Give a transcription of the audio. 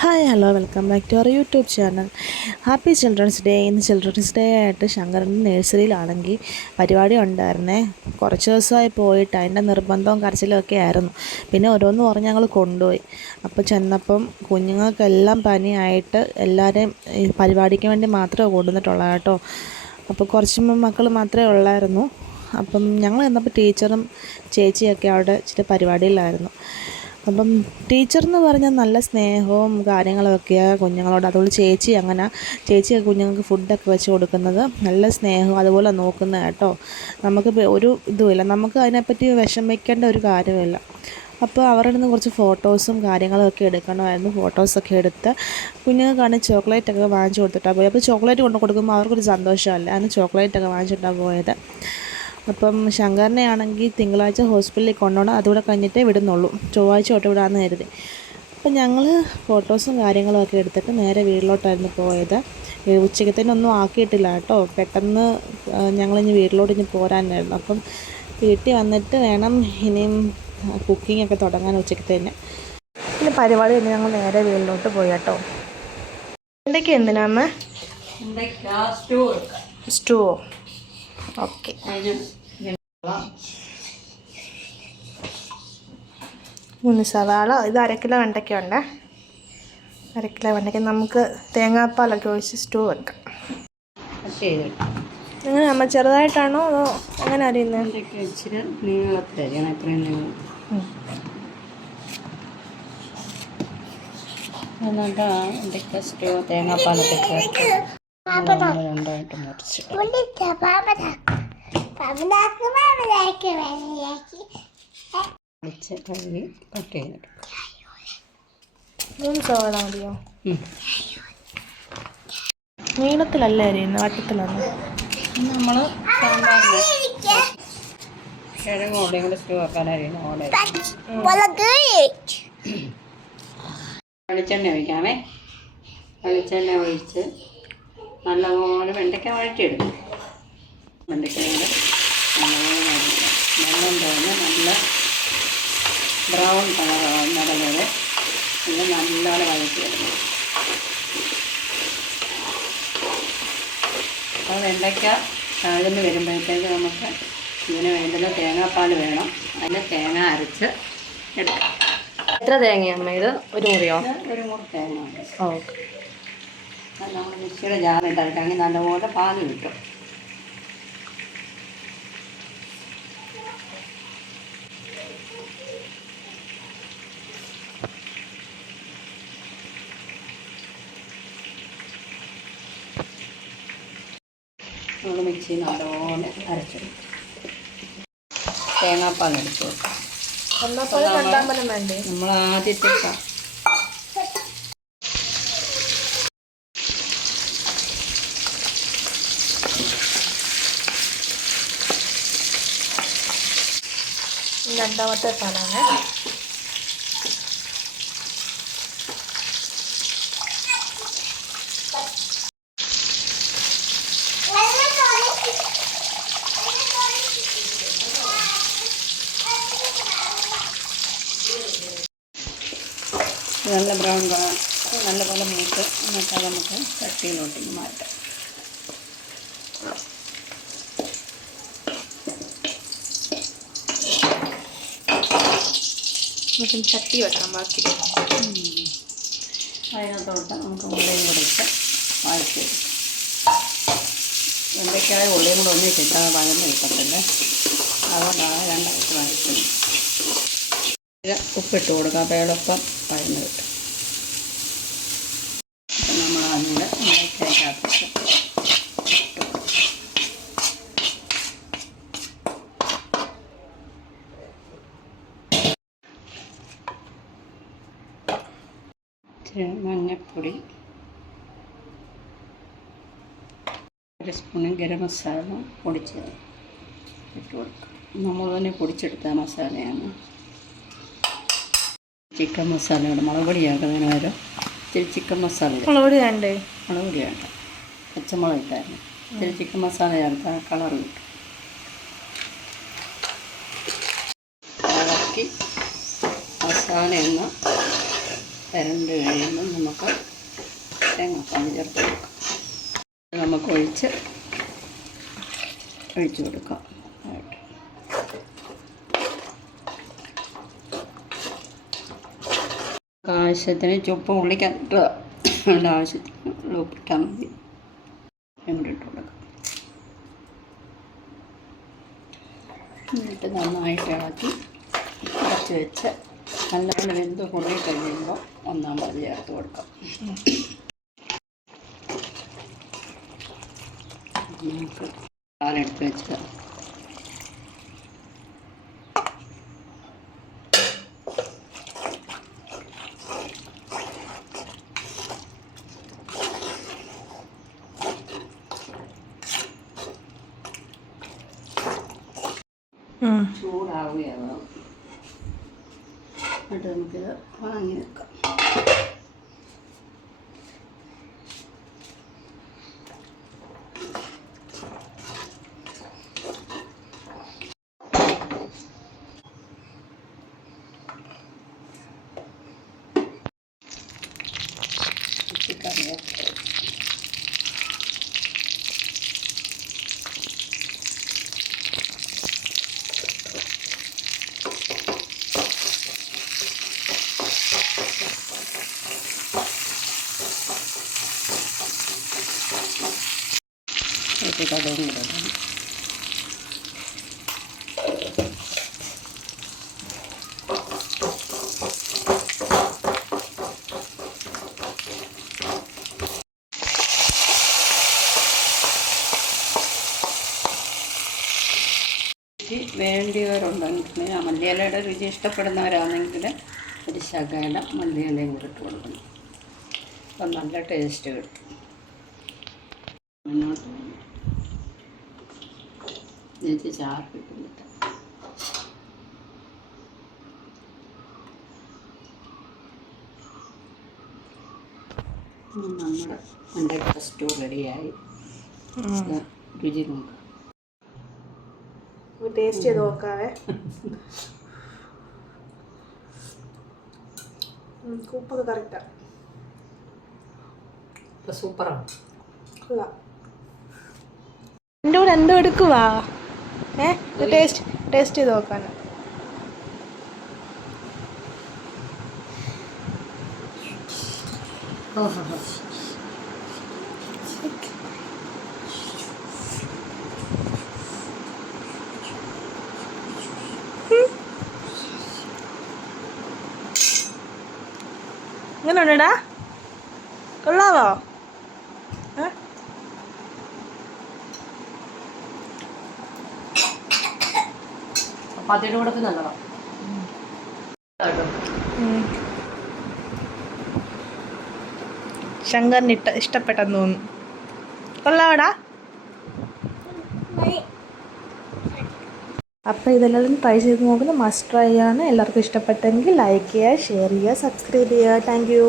Hi hello welcome back to our YouTube channel. Happy children's day. ഇന്ന് children's day ആയിട്ട് ശങ്കരൻ്റെ നഴ്സറിയിലാണെങ്കിൽ പരിപാടി ഉണ്ടായിരുന്നേ. കുറച്ച് ദിവസമായി പോയിട്ട് അതിൻ്റെ നിർബന്ധവും കരച്ചിലും ഒക്കെ ആയിരുന്നു. പിന്നെ ഓരോന്ന് പറഞ്ഞ് ഞങ്ങൾ കൊണ്ടുപോയി. അപ്പോൾ ചെന്നപ്പം കുഞ്ഞുങ്ങൾക്കെല്ലാം പനിയായിട്ട് എല്ലാവരെയും ഈ പരിപാടിക്ക് വേണ്ടി മാത്രമേ കൊണ്ടുവന്നിട്ടുള്ളൂ കേട്ടോ. അപ്പോൾ കുറച്ച് മക്കൾ മാത്രമേ ഉള്ളായിരുന്നു. അപ്പം ഞങ്ങൾ ചെന്നപ്പോൾ ടീച്ചറും ചേച്ചിയൊക്കെ അവിടെ ഇച്ചിരി പരിപാടിയിലായിരുന്നു. അപ്പം ടീച്ചറെന്ന് പറഞ്ഞാൽ നല്ല സ്നേഹവും കാര്യങ്ങളൊക്കെയാണ് കുഞ്ഞുങ്ങളോട്. അതുപോലെ ചേച്ചിയൊക്കെ കുഞ്ഞുങ്ങൾക്ക് ഫുഡൊക്കെ വെച്ച് കൊടുക്കുന്നത് നല്ല സ്നേഹവും അതുപോലെ നോക്കുന്നത് കേട്ടോ. നമുക്ക് ഒരു ഇതുമില്ല, നമുക്ക് അതിനെപ്പറ്റി വിഷമിക്കേണ്ട ഒരു കാര്യമില്ല. അപ്പോൾ അവരുടെ നിന്ന് കുറച്ച് ഫോട്ടോസും കാര്യങ്ങളൊക്കെ എടുക്കണമായിരുന്നു. ഫോട്ടോസൊക്കെ എടുത്ത് കുഞ്ഞുങ്ങൾക്കാണെങ്കിൽ ചോക്ലേറ്റൊക്കെ വാങ്ങിച്ചു കൊടുത്തിട്ടാണ് പോയത്. അപ്പോൾ ചോക്ലേറ്റ് കൊണ്ട് കൊടുക്കുമ്പോൾ അവർക്കൊരു സന്തോഷമല്ലേ, അതിന് ചോക്ലേറ്റൊക്കെ വാങ്ങിച്ചിട്ടാണ് പോയത്. അപ്പം ശങ്കറിനെ ആണെങ്കിൽ തിങ്കളാഴ്ച ഹോസ്പിറ്റലിൽ കൊണ്ടുപോകണം, അതുകൂടെ കഴിഞ്ഞിട്ടേ വിടുന്നുള്ളൂ. ചൊവ്വാഴ്ച തൊട്ട് വിടാമെന്ന് കരുതി. അപ്പം ഞങ്ങൾ ഫോട്ടോസും കാര്യങ്ങളും ഒക്കെ എടുത്തിട്ട് നേരെ വീട്ടിലോട്ടായിരുന്നു പോയത്. ഉച്ചക്കത്തേനൊന്നും ആക്കിയിട്ടില്ല കേട്ടോ. പെട്ടെന്ന് ഞങ്ങളിനി വീട്ടിലോട്ട് പോരാനായിരുന്നു. അപ്പം വീട്ടിൽ വന്നിട്ട് വേണം ഇനിയും കുക്കിങ്ങൊക്കെ തുടങ്ങാൻ ഉച്ചക്കത്തേന്. പിന്നെ പരിപാടി കഴിഞ്ഞ് ഞങ്ങൾ നേരെ വീട്ടിലോട്ട് പോയി കേട്ടോ. എന്തൊക്കെ എന്തിനാമ്മ? സ്റ്റൂവോ? ഓക്കെ. 3 സവാള, ഇത് 1/2 കിലോ വെണ്ടയ്ക്കുണ്ട്. 1/2 കിലോ വെണ്ടയ്ക്ക നമുക്ക് തേങ്ങാപ്പാലൊക്കെ ഒഴിച്ച് സ്റ്റൂ വെക്കാം. എങ്ങനെ അമ്മ, ചെറുതായിട്ടാണോ അതോ എങ്ങനെ അറിയുന്നത്? ഇച്ചിരി നീളത്തിലരിയണം, എത്രയും നീളം. എന്നിട്ട് വെണ്ടയ്ക്ക സ്റ്റൂ തേങ്ങാപ്പാലൊക്കെ ചേർത്ത് രണ്ടായിട്ട് മുറിച്ച് പൊളിച്ച് കഴുകി കട്ട് ചെയ്തിട്ട് 3 സവാള മതിയോ? നീളത്തിലല്ല അരിയുന്നത്, വട്ടത്തിലാണ്. നമ്മൾ സാമ്പാറിന് കിഴങ്ങ് ഓടയും കൂടെ സ്റ്റൂ വെക്കാൻ അരിയുന്ന ഓടയും. വെളിച്ചെണ്ണ ഒഴിക്കാമേ. വെളിച്ചെണ്ണ ഒഴിച്ച് നല്ലപോലെ വെണ്ടയ്ക്ക വഴറ്റിയെടുക്കും. വെണ്ടയ്ക്കയുടെ നല്ലപോലെ വഴറ്റാം. വെള്ളം തോന്നി നല്ല ബ്രൗൺ കളറാവുന്നത് വരെ പിന്നെ നല്ലപോലെ വഴറ്റിയെടുക്കും. അപ്പോൾ വെണ്ടയ്ക്ക താഴ്ന്ന് വരുമ്പോഴത്തേക്ക് നമുക്ക് ഇതിന് വേണ്ടുന്ന തേങ്ങാപ്പാൽ വേണം. അതിന് തേങ്ങ അരച്ച് എടുക്കാം. എത്ര തേങ്ങയമ്മ ഇത്? 1 മുറിയോ? 1 മുറി തേങ്ങ. ഓക്കെ. അത് നമ്മൾ മിക്സിയുടെ ജാറിട്ടരക്കാമെങ്കിൽ നല്ലപോലെ പാല് കിട്ടും. നമ്മൾ മിക്സി നല്ലപോലെ അരച്ചെടുക്കും. തേങ്ങാപ്പാൽ എടുത്തു വെക്കാം. നമ്മൾ ആദ്യത്തെ രണ്ടാമത്തെ പാലാണ്. നല്ല ബ്രൗൺ കളർ നല്ലപോലെ മൂത്ത് എന്നിട്ട് നമുക്ക് ചട്ടിയിലോട്ടേക്ക് മാറ്റാം. ചട്ടി വെക്കണം ബാക്കി. അതിനകത്തോട്ട് നമുക്ക് ഉള്ളിയും കൂടെ ഇട്ട് വഴറ്റിയെടുക്കാം. വെണ്ടയ്ക്കായ ഉള്ളിയും കൂടെ ഒന്നിച്ചിട്ടാൽ വഴന്ന് കിട്ടത്തില്ലേ, അതുകൊണ്ടാണ് രണ്ടായിട്ട് വഴറ്റുന്നത്. ഉപ്പിട്ട് കൊടുക്കുക, അപ്പോൾ എളുപ്പം വഴന്ന് കിട്ടും. അപ്പം നമ്മൾ അതിൽ വെണ്ടയ്ക്കകത്ത് മഞ്ഞൾപ്പൊടി, 1 സ്പൂണ് ഗരം മസാല പൊടിച്ചത് ഇട്ട് കൊടുക്കാം. നമ്മൾ തന്നെ പൊടിച്ചെടുത്ത മസാലയാണ്. ചിക്കൻ മസാല ഇവിടെ മുളക് പൊടി ചേർക്കുന്നതിന് പകരം ഇത്തിരി ചിക്കൻ മസാല. മുളക് പൊടി വേണ്ടേ? മുളക് പൊടി വേണ്ട, പച്ചമുളക് ഇട്ടായിരുന്നു. ഇത്തിരി ചിക്കൻ മസാല ചേർത്താൽ കളർ കിട്ടും. ഇളക്കി മസാലയൊന്ന് വരണ്ട് കഴിയുമ്പോൾ നമുക്ക് തേങ്ങാപ്പാൽ ചേർത്ത് കൊടുക്കാം. നമുക്ക് ഒഴിച്ച് കൊടുക്കാം. ആവശ്യത്തിന് ചുപ്പ് ഉള്ളിക്കകത്ത് ആവശ്യത്തിന് ഉപ്പിട്ടാൽ മതി. ഇവിടെ ഇട്ട് കൊടുക്കാം. എന്നിട്ട് നന്നായിട്ട് ഇളക്കി അടച്ച് വെച്ച് നല്ലപോലെ വെന്ത് കുറുകി കഴിയുമ്പോൾ ഒന്നാമത് ചേർത്ത് കൊടുക്കാം. നമുക്ക് പാലെടുത്ത് വെച്ച് ചൂടാവുകയാവും. എന്നിട്ട് നമുക്കിത് വാങ്ങി വെക്കാം. കറിവേപ്പില കടുകും ഇടണം. വേണ്ടിയവരുണ്ടെങ്കിൽ ആ മല്ലിയിലയുടെ രുചി ഇഷ്ടപ്പെടുന്നവരാണെങ്കിൽ ഒരു ശകലം മല്ലിയിലയും കൂടി ഇട്ട് കൊടുക്കണം. അപ്പം നല്ല ടേസ്റ്റ് കിട്ടും. മുന്നോട്ട് ഇതിലേക്ക് ചാർപ്പിട്ടിട്ട് നമ്മുടെ വെണ്ടയ്ക്ക സ്റ്റൂ റെഡിയായി. രുചി നോക്കാം. ടേസ്റ്റ് ചെയ്ത് നോക്കാവേ. ഉപ്പൊക്കെ കറക്റ്റാ. സൂപ്പറാണ്. എൻ്റെ കൂടെ എന്തോ എടുക്കുവാ. ടേസ്റ്റ് ചെയ്ത് നോക്കാൻ. ഇങ്ങനെ ഉണ്ടടാ, കൊള്ളാവോ? ചപ്പാത്തിയുടെ കൂടെ നല്ലതാണ്. ശങ്കറിന് ഇഷ്ടപ്പെട്ടെന്ന് തോന്നുന്നു. കൊള്ളാവടാ. അപ്പോൾ ഇതെല്ലാം ട്രൈ ചെയ്ത് നോക്കുന്നത് മസ്റ്റ് ട്രൈ ആണ്. എല്ലാവർക്കും ഇഷ്ടപ്പെട്ടെങ്കിൽ ലൈക്ക് ചെയ്യുക, ഷെയർ ചെയ്യുക, സബ്സ്ക്രൈബ് ചെയ്യുക. Thank you.